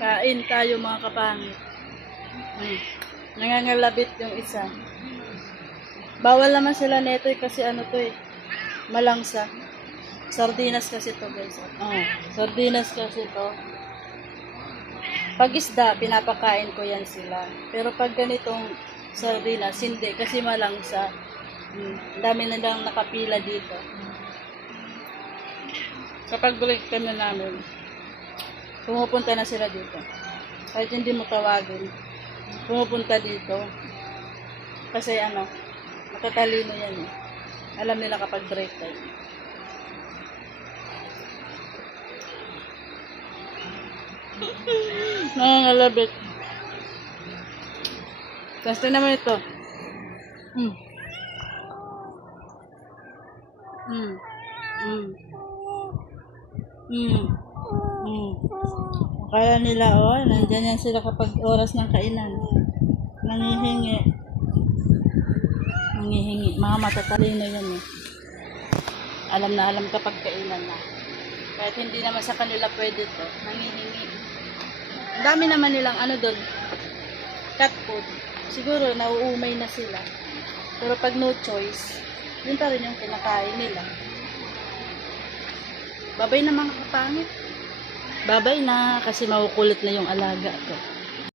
Kain tayo mga kapangit. Nangangalabit yung isa. Bawal naman sila neto kasi ano to eh. Malangsa. Sardinas kasi to guys. Sardinas kasi to. Pag isda, pinapakain ko yan sila. Pero pag ganitong sardinas, hindi kasi malangsa. Dami na lang nakapila dito. Kapag break time na namin, pumupunta na sila dito. Kahit hindi mo tawagin, pumupunta dito. Kasi ano, matatalino yan eh. Alam nila kapag break time. Nangangalabit. Tapos naman ito. Kaya nila, nandyan yan sila kapag oras ng kainan. Nangihingi. Mga matatalino yan eh. Alam na alam kapag kainan na. Kahit hindi naman sa kanila pwede to, nangihingi. Ang dami naman nilang ano doon, cat food. Siguro nauumay na sila. Pero pag no choice, yun pa rin yung kinakain nila. Babay na mga kapangit. Babay na kasi makukulit na yung alaga ko.